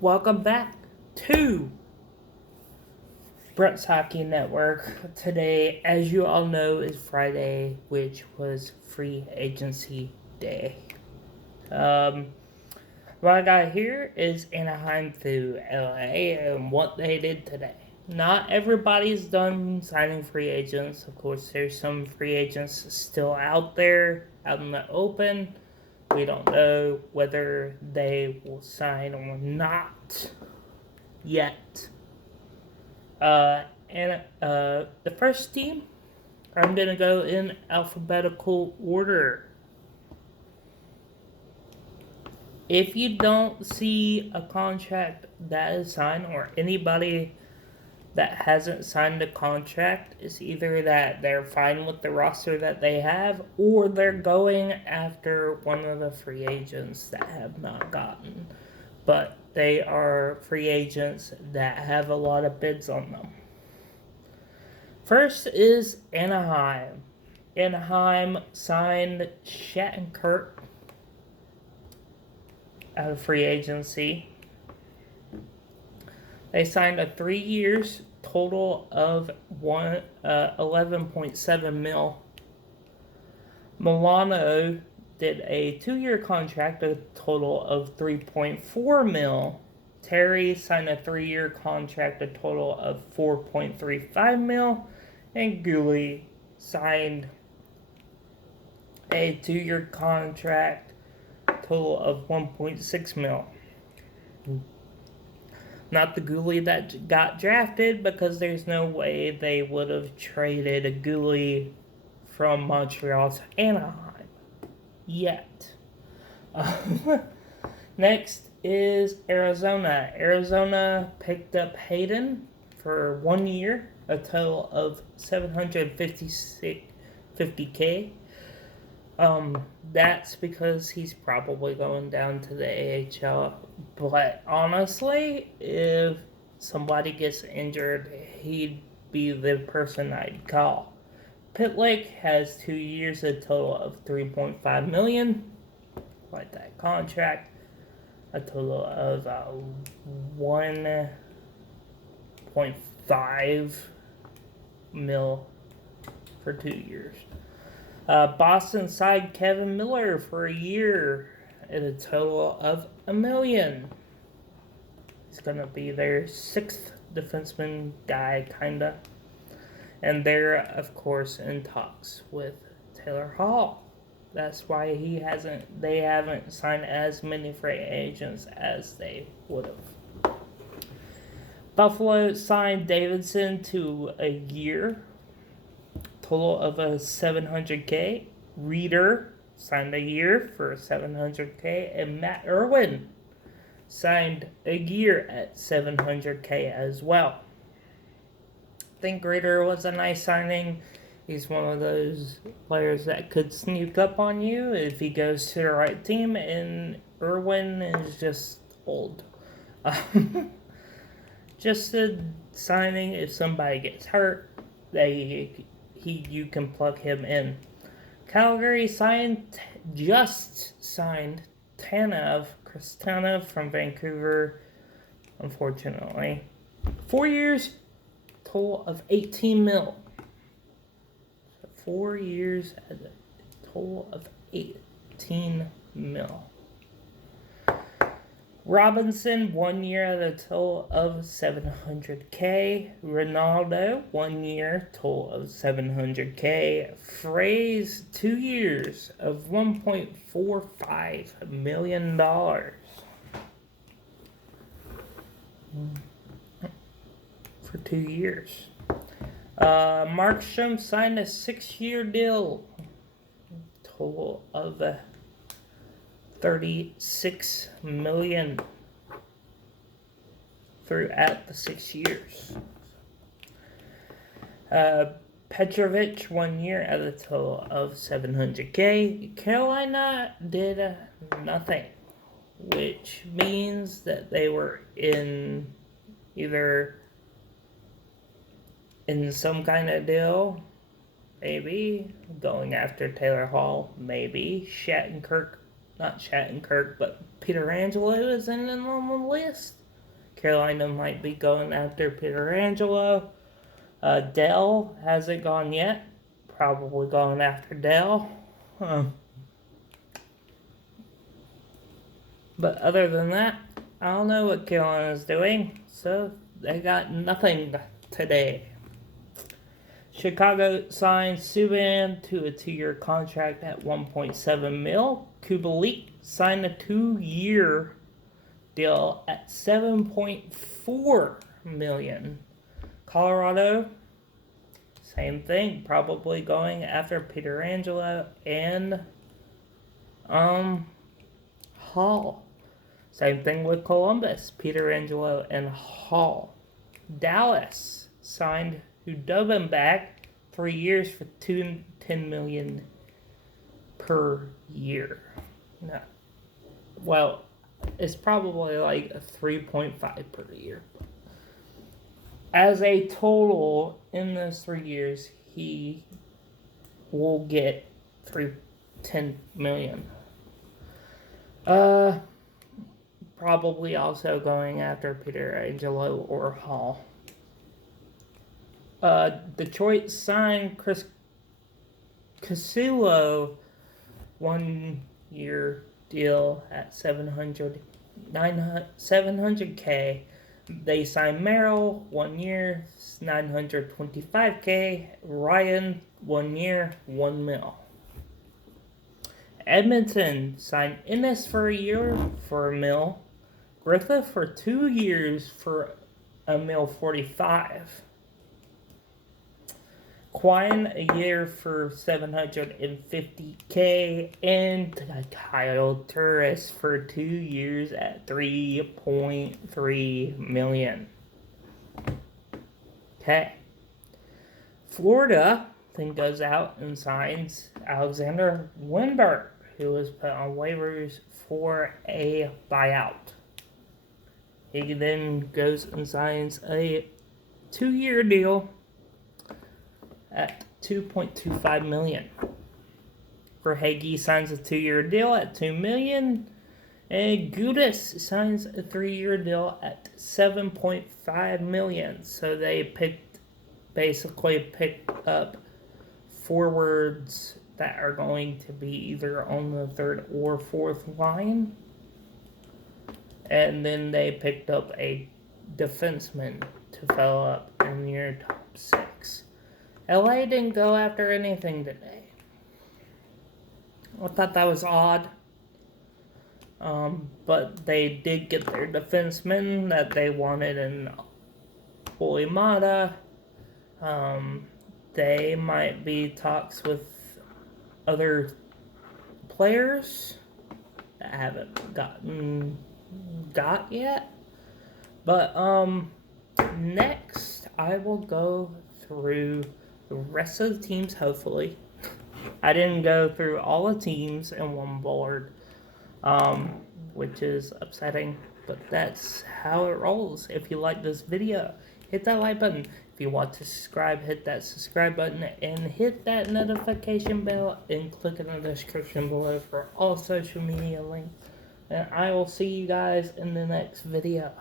Welcome back to Brett's Hockey Network. Today, as you all know, is Friday, which was free agency day. Um, what I got here is Anaheim through LA and what they did today. Not everybody's done signing free agents. Of course, there's some free agents still out there, out in the open. We don't know whether they will sign or not yet. The first team, I'm gonna go in alphabetical order. If you don't see a contract that is signed or anybody that hasn't signed a contract, it's either that they're fine with the roster that they have or they're going after one of the free agents that have not gotten. But they are free agents that have a lot of bids on them. First is Anaheim. Anaheim signed Shattenkirk out of free agency. They signed a 3 years total of 11.7 mil. Milano did a 2-year contract, a total of 3.4 mil. Terry signed a 3-year contract, a total of 4.35 mil. And Gooley signed a 2-year contract, total of 1.6 mil. Not the Gooley that got drafted, because there's no way they would have traded a Gooley from Montreal to Anaheim yet. Next is Arizona. Arizona picked up Hayden for 1 year, a total of $750K. That's because he's probably going down to the AHL. But honestly, if somebody gets injured, he'd be the person I'd call. Pitlick has 2 years, a total of $3.5 million. Like that contract, a total of 1.5 mil for 2 years. Boston signed Kevin Miller for a year at a total of $1 million. He's gonna be their 6th defenseman guy, kinda. And they're, of course, in talks with Taylor Hall. That's why they haven't signed as many free agents as they would have. Buffalo signed Davidson to a year, total of a $700K. Reeder signed a year for $700K, and Matt Irwin signed a year at $700K as well. I think Reeder was a nice signing. He's one of those players that could sneak up on you if he goes to the right team, and Irwin is just old. Just a signing if somebody gets hurt, you can plug him in. Calgary just signed Chris Tanev from Vancouver, unfortunately. 4 years, total of 18 mil. 4 years at a total of 18 mil. Robinson, 1 year at a total of $700K. Ronaldo, 1 year, total of $700K. Fraze, 2 years of $1.45 million. For 2 years. Markstrom signed a 6-year deal. Total of $36 million throughout the 6 years. Petrovic, 1 year at a total of $700K. Carolina did nothing, which means that they were either in some kind of deal, maybe going after Taylor Hall, maybe not Shattenkirk, but Peter Angelo isn't on the list. Carolina might be going after Pietrangelo. Dell hasn't gone yet. Probably going after Dell. But other than that, I don't know what Carolina's doing. So they got nothing today. Chicago signed Subban to a 2-year contract at $1.7 million. Kubalik signed a 2-year deal at $7.4 million. Colorado, same thing, probably going after Pietrangelo and Hall. Same thing with Columbus, Pietrangelo and Hall. Dallas signed Hudobin back 3 years for $10 million per year. No. Well, it's probably like a 3.5 per year. As a total, in those 3 years, he will get $10 million. Probably also going after Pietrangelo or Hall. Detroit signed Chris Casillo 1-year deal at $700K. They signed Merrill 1 year, $925K. Ryan 1 year, $1 million. Edmonton signed Ennis for a year for $1 million. Griffith for 2 years for $1.45 million. Quine a year for $750K, and Kyle Turris for 2 years at $3.3 million. Okay. Florida then goes out and signs Alexander Wennberg, who was put on waivers for a buyout. He then goes and signs a 2-year deal at $2.25 million. Verhaeghe signs a 2-year deal at $2 million. And Gudis signs a 3-year deal at $7.5 million. So they basically picked up forwards that are going to be either on the 3rd or 4th line. And then they picked up a defenseman to fill up in your top 6. LA didn't go after anything today. I thought that was odd. But they did get their defenseman that they wanted in Olimata. They might be talks with other players that haven't got yet. But next I will go through the rest of the teams, hopefully. I didn't go through all the teams in one board, which is upsetting, but that's how it rolls. If you like this video, hit that like button. If you want to subscribe, hit that subscribe button and hit that notification bell and click in the description below for all social media links. And I will see you guys in the next video.